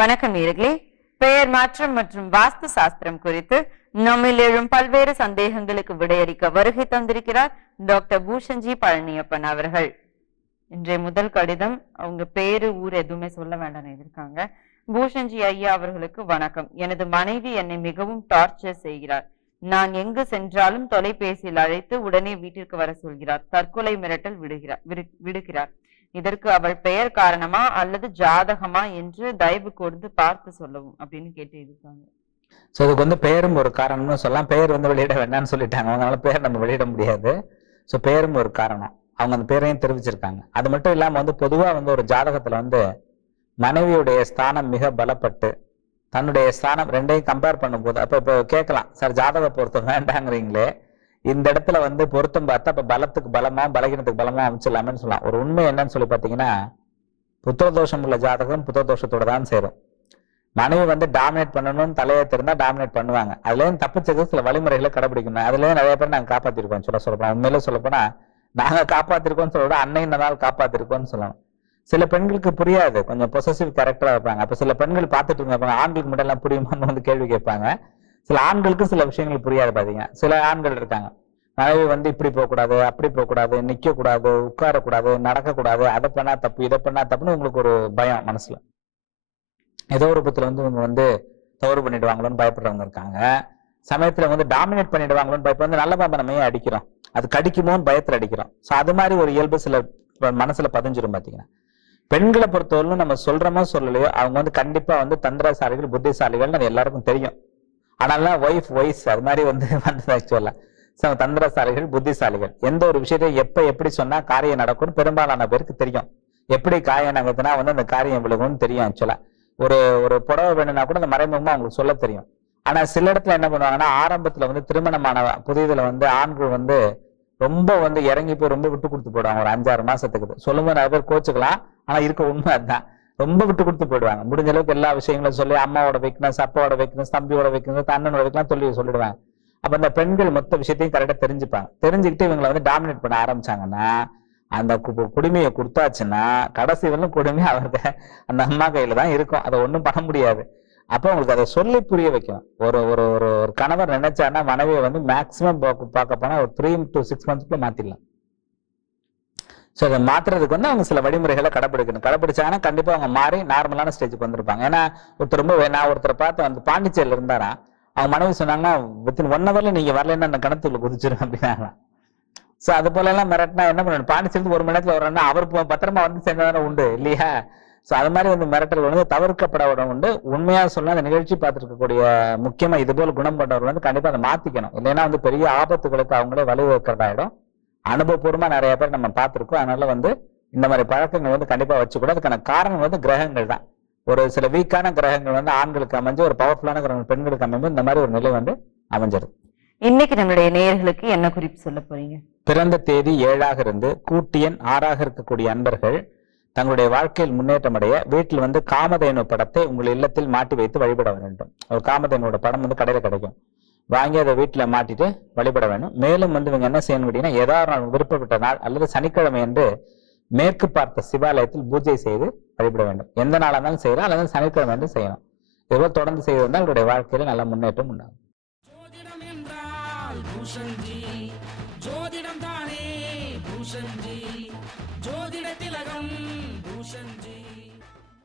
வணக்கம் நேர்களே பெயர் மாற்றம் மற்றும் வாஸ்து சாஸ்திரம் குறித்து நம்மில் எழும் பல்வேறு சந்தேகங்களுக்கு விடையளிக்க வருகை தந்திருக்கிறார் டாக்டர் பூஷன்ஜி பழனியப்பன் அவர்கள். இன்றைய முதல் கடிதம் அவங்க பேரு ஊர் எதுவுமே சொல்ல வேண்டாம் இருக்காங்க பூஷன்ஜி ஐயா அவர்களுக்கு வணக்கம். எனது மனைவி என்னை மிகவும் டார்ச்சர் செய்கிறார். நான் எங்கு சென்றாலும் தொலைபேசியில் அழைத்து உடனே வீட்டிற்கு வர சொல்கிறார். தற்கொலை மிரட்டல் விடுகிறார் விடுகிறார். இதற்கு அவள் பெயர் காரணமா அல்லது ஜாதகமா என்று தயவு கொடுத்து பார்த்து சொல்லவும் அப்படின்னு கேட்டு இருக்காங்க. ஸோ இதுக்கு வந்து பெயரும் ஒரு காரணம்னு சொல்லலாம். பெயர் வந்து வெளியிட வேண்டாம்னு சொல்லிட்டாங்க. அதனால பெயர் நம்ம வெளியிட முடியாது. ஸோ பெயரும் ஒரு காரணம். அவங்க அந்த பேரையும் தெரிவிச்சிருக்காங்க. அது மட்டும் இல்லாமல் வந்து பொதுவாக வந்து ஒரு ஜாதகத்தில் வந்து மனைவியுடைய ஸ்தானம் மிக பலப்பட்டு தன்னுடைய ஸ்தானம் ரெண்டையும் கம்பேர் பண்ணும்போது அப்போ இப்போ கேட்கலாம் சார் ஜாதக பொருத்தம் வேண்டாங்கிறீங்களே இந்த இடத்துல வந்து பொருத்தம் பார்த்தா அப்ப பலத்துக்கு பலமா பலகீனத்துக்கு பலமா அமைச்சிடலாமேன்னு சொல்லலாம். ஒரு உண்மை என்னன்னு சொல்லி பார்த்தீங்கன்னா புத்திரதோஷம் உள்ள ஜாதகம் புத்திரதோஷத்தோட தான் சேரும். மனைவி வந்து டாமினேட் பண்ணணும்னு தலையை தெரிந்தா டாமினேட் பண்ணுவாங்க. அதுலேயும் தப்பிச்சது சில வழிமுறைகளை கடைபிடிக்கணும். அதுலேயும் நிறைய பேர் நாங்கள் காப்பாத்திருக்கோம் சொல்ல சொல்லப்போனா உண்மையில சொல்லப்போனா நாங்கள் காப்பாத்திருக்கோம்னு சொல்ல விட அன்னையின் நாள் காப்பாத்திருக்கோம்னு சொல்லணும் சில பெண்களுக்கு புரியாது. கொஞ்சம் பொசசிவ் கேரக்டரா இருப்பாங்க. அப்ப சில பெண்கள் பார்த்துட்டு இருப்பாங்க ஆண்களுக்கு மட்டும் எல்லாம் புரியுமான்னு வந்து கேள்வி கேட்பாங்க. சில ஆண்களுக்கும் சில விஷயங்கள் புரியாது பாத்தீங்க சில ஆண்கள் இருக்காங்க. மனைவி வந்து இப்படி போகக்கூடாது அப்படி போகக்கூடாது நிக்க கூடாது உட்காரக்கூடாது நடக்கக்கூடாது அதை பண்ணா தப்பு இதை பண்ணா தப்புன்னு உங்களுக்கு ஒரு பயம் மனசுல. ஏதோ ஒரு பத்துல வந்து இவங்க வந்து தவறு பண்ணிடுவாங்களோன்னு பயப்படுறவங்க இருக்காங்க. சமயத்துல வந்து டாமினேட் பண்ணிடுவாங்களோன்னு பயப்பட வந்து நல்ல பாம்பை நம்ம அடிக்கிறோம்? அது கடிக்குமோன்னு பயத்துல அடிக்கிறோம். ஸோ அது மாதிரி ஒரு இயல்பு சில மனசுல பதிஞ்சிரும் பாத்தீங்கன்னா பெண்களை பொறுத்தவரையிலும் நம்ம சொல்றோமோ சொல்லலையோ அவங்க வந்து கண்டிப்பா வந்து தந்திரசாலிகள் புத்திசாலிகள் அது எல்லாருக்கும் தெரியும். ஆனாலும் ஒய்ஃப் ஒய்ஸ் அது மாதிரி வந்து வந்தது ஆக்சுவலாக ஸோ தந்திரசாலிகள் புத்திசாலிகள். எந்த ஒரு விஷயத்தையும் எப்போ எப்படி சொன்னால் காரியம் நடக்கும்னு பெரும்பாலான பேருக்கு தெரியும். எப்படி காயம் நடக்குதுன்னா வந்து அந்த காரியம் விழுகும்னு தெரியும் ஆக்சுவலாக ஒரு ஒரு புடவை வேணும்னா கூட அந்த மறைமுகமாக அவங்களுக்கு சொல்ல தெரியும். ஆனால் சில இடத்துல என்ன பண்ணுவாங்கன்னா ஆரம்பத்தில் வந்து திருமணமான புதியதில் வந்து ஆண்கள் வந்து ரொம்ப வந்து இறங்கி போய் ரொம்ப விட்டு கொடுத்து போடுவாங்க ஒரு அஞ்சாறு மாசத்துக்கு. சொல்லும்போது நிறைய பேர் கோச்சுக்கலாம். ஆனால் இருக்க உண்மை அதுதான். ரொம்ப விட்டு கொடுத்து போயிடுவாங்க. முடிஞ்ச அளவுக்கு எல்லா விஷயங்களும் சொல்லி அம்மாவோட வீக்னஸ் அப்பாவோட வீக்னஸ் தம்பியோட வீக்னஸ் அண்ணனோட வீக்னஸ் சொல்லி சொல்லிடுவாங்க அப்ப அந்த பெண்கள் மொத்த விஷயத்தையும் கரெக்டா தெரிஞ்சுப்பாங்க. தெரிஞ்சுக்கிட்டு இவங்களை வந்து டாமினேட் பண்ண ஆரம்பிச்சாங்கன்னா அந்த கு- குடுமையை கொடுத்தாச்சுன்னா கடைசி வரலும் கொடுமை அவருக்கு அந்த அம்மா கையில தான் இருக்கும். அதை ஒன்றும் பண்ண முடியாது. அப்போ உங்களுக்கு அதை சொல்லி புரிய வைக்கணும். ஒரு ஒரு ஒரு ஒரு கணவர் நினைச்சான்னா மனைவியை வந்து மேக்சிமம் பார்க்க போனால் ஒரு த்ரீ டு சிக்ஸ் மந்த்ஸ்க்குள்ள மாத்திடலாம். ஸோ அதை மாற்றுறதுக்கு வந்து அவங்க சில வழிமுறைகளை கடைப்பிடிக்கணும். கடைப்பிடிச்சாங்கன்னா கண்டிப்பாக அவங்க மாறி நார்மலான ஸ்டேஜுக்கு வந்திருப்பாங்க. ஏன்னா ஒருத்தர் ரொம்ப நான் ஒருத்தரை பார்த்து அந்த பாண்டிச்சேரியில் இருந்தாரா அவங்க மனைவி சொன்னாங்கன்னா வித்தின் ஒன் ஹவரில் நீங்கள் வரலைன்னா அந்த கணத்துக்குள்ள குதிச்சிடும் அப்படின்னாங்க ஸோ அது போல எல்லாம் மிரட்டினா என்ன பண்ணணும் பாண்டிச்சேரி ஒரு மணி நேரத்தில் வரணும்னா அவர் ப- பத்திரமா வந்து சேர்ந்ததானே உண்டு இல்லையா? ஸோ அது மாதிரி வந்து மிரட்டல் வந்து தவிர்க்கப்பட உண்டு. உண்மையாக சொன்னா அந்த நிகழ்ச்சி பார்த்துருக்கக்கூடிய முக்கியமாக இது போல் குணம் கொண்டவர் வந்து கண்டிப்பாக அதை மாற்றிக்கணும் இல்லைன்னா வந்து பெரிய ஆபத்துகளுக்கு அவங்களே வழிவகுக்கிறதாயிடும் அனுபவபூர்வமா நிறைய பேர் நம்ம பார்த்திருக்கோம். அதனால வந்து இந்த மாதிரி பழக்கங்கள் வந்து கண்டிப்பா வச்சுக்கூடாது. அதுக்கான காரணம் வந்து கிரகங்கள் தான். ஒரு சில வீக்கான கிரகங்கள் வந்து ஆண்களுக்கு அமைஞ்சு ஒரு பவர்ஃபுல்லான கிரகங்கள் பெண்களுக்கு அமைஞ்சு இந்த மாதிரி ஒரு நிலை வந்து அமைஞ்சிருது இன்னைக்கு நம்மளுடைய நேயர்களுக்கு என்ன குறிப்பு சொல்ல போறீங்க? பிறந்த தேதி ஏழாக இருந்து கூட்டு எண் ஆறாக இருக்கக்கூடிய அன்பர்கள் தங்களுடைய வாழ்க்கையில் முன்னேற்றம் அடைய வீட்டில் வந்து காமதேனு படத்தை உங்கள் இல்லத்தில் மாட்டி வைத்து வழிபட வேண்டும். ஒரு காமதேனுவோட படம் வந்து கடையில் கிடைக்கும். வாங்கி அதை வீட்டில் மாட்டிட்டு வழிபட வேண்டும். மேலும் வந்து இவங்க என்ன செய்யணும் அப்படின்னா ஏதாவது நாள் விருப்பப்பட்ட நாள் அல்லது சனிக்கிழமை என்று மேற்கு பார்த்த சிவாலயத்தில் பூஜை செய்து வழிபட வேண்டும். எந்த நாளாக இருந்தாலும் செய்யலாம் அல்லது சனிக்கிழமை என்று செய்யணும் இதுபோல் தொடர்ந்து செய்து வந்தால் உங்களுடைய வாழ்க்கையில நல்ல முன்னேற்றம் உண்டாகும். ஜோதிடம் என்றால் பூஷன்ஜி ஜோதிடம் தானே